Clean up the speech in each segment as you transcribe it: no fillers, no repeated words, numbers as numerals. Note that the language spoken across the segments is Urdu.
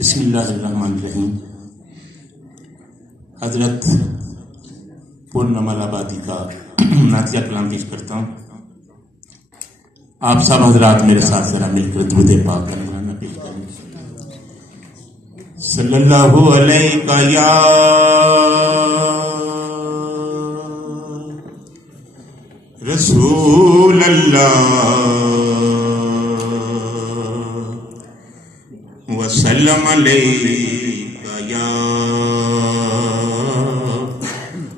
بسم اللہ الرحمن الرحیم. حضرت پورنمل آبادی کا نعتیہ کلام پیش کرتا ہوں. آپ سب حضرات میرے ساتھ ذرا مل کر درود پاک کا نذرانہ پیش کریں. صلی اللہ علیہ یا رسول اللہ وسلم علیکہ یا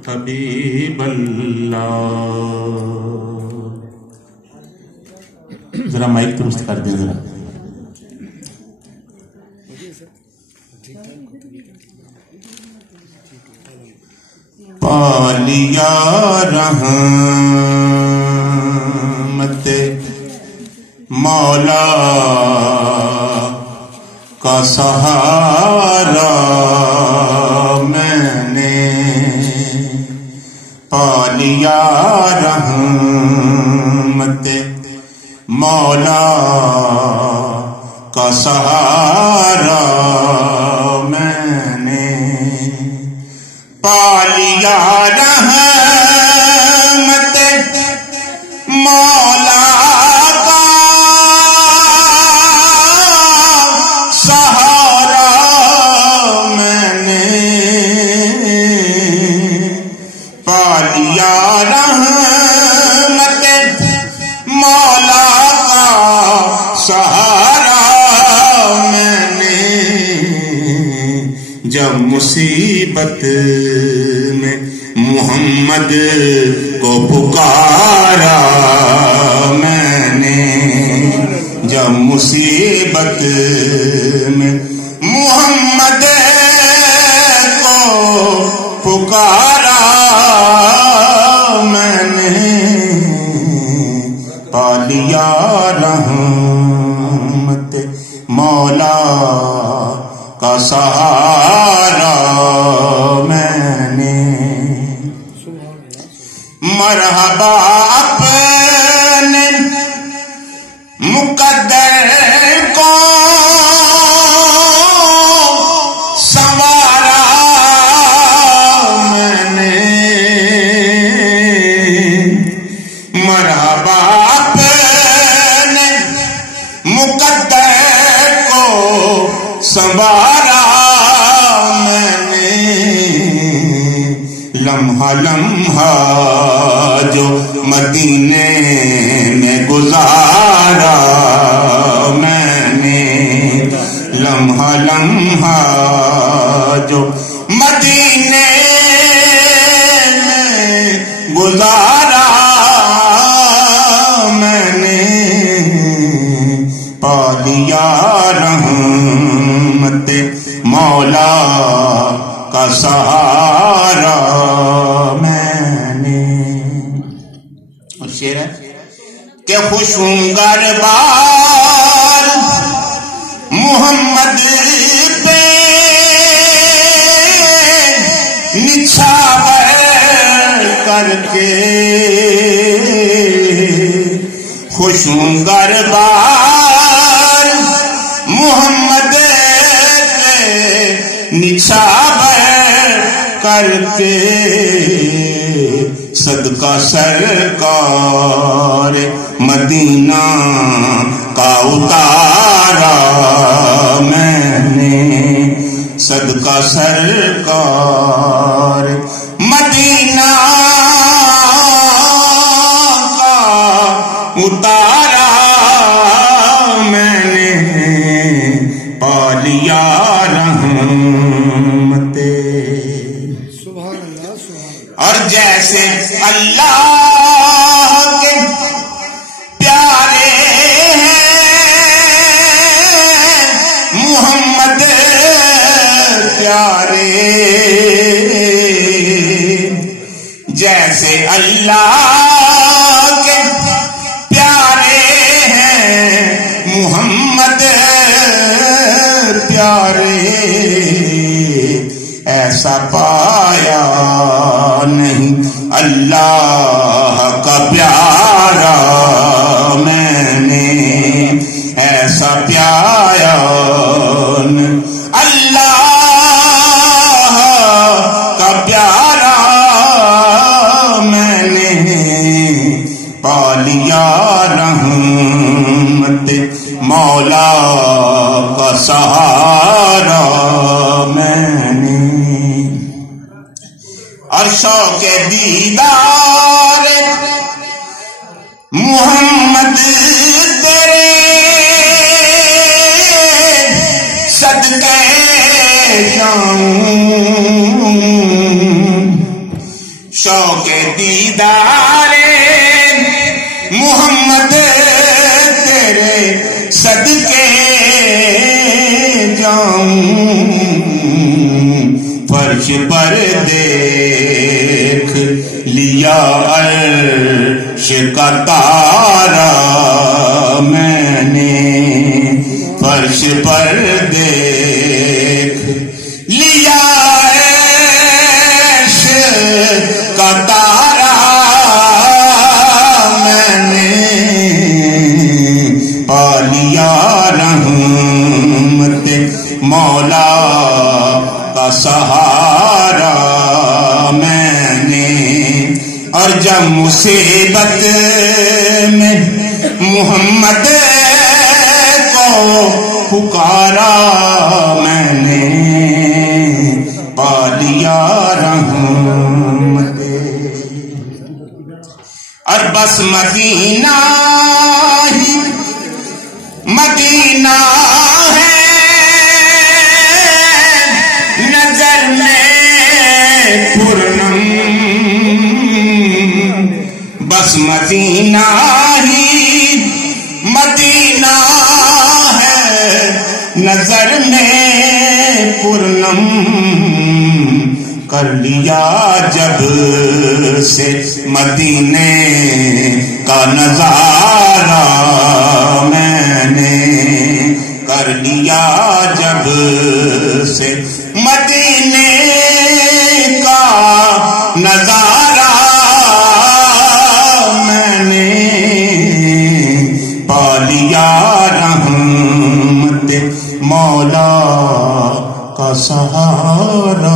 حبیب اللہ. ذرا مائک درست کر دیں ذرا. پالیا رحمت مولا کا سہارا میں نے پالیا رحمت مولا کا سہارا میں نے پالیا رحمت مولا جب مصیبت میں محمد کو پکارا میں نے جب مصیبت میں محمد کو پکارا میں نے پالیا رحمت مولا کا سہارا میں نے. مرحبا اپنے مقدر کو سنوارا میں نے مرحبا اپنے مقدر کو سنوارا میں نے لمحہ لمحہ جو مدینے میں گزارا میں نے لمحہ لمحہ جو مدینے میں گزارا میں نے پالیا رحمت مولا کا سہارا میں نے. اور شعر ہے کہ خوشنگر بار محمد پہ نچھاور کر کے خوشنگر بار محمد نچھاور کر کے صدقہ سرکار مدینہ کا اتارا میں نے صدقہ سرکار مدینہ کا اتارا میں نے پالیا رحمت. اور جیسے اللہ کے پیارے ہیں محمد پیارے جیسے اللہ کے پیارے ہیں محمد پیارے ایسا پایا نہیں اللہ کا پیارا میں نے ایسا پیارا رحمت مولا کا سہارا میں نے، اور شوق دیدار محمد تیرے صدقے جاؤں، شوق دیدار محمد تیرے صدقے جاؤں، فرش پر دیکھ لیا عرش کا تارا میں نے، فرش پر دیکھ لیا عرش کا تارا میں نے، پا لیا رحمت مولا کا سہارا میں نے، اور جب مصیبت میں محمد کو پکارا میں نے، پا لیا رحمت، اور بس مدینہ ہی مدینہ ہے نظر میں پرنم، بس مدینہ ہی مدینہ ہے نظر میں پرنم، کر لیا جب سے مدینے کا نظارہ میں نے، کر لیا جب سے مدینے کا نظارہ میں نے، پا لیا رحمت مولا کا سہارا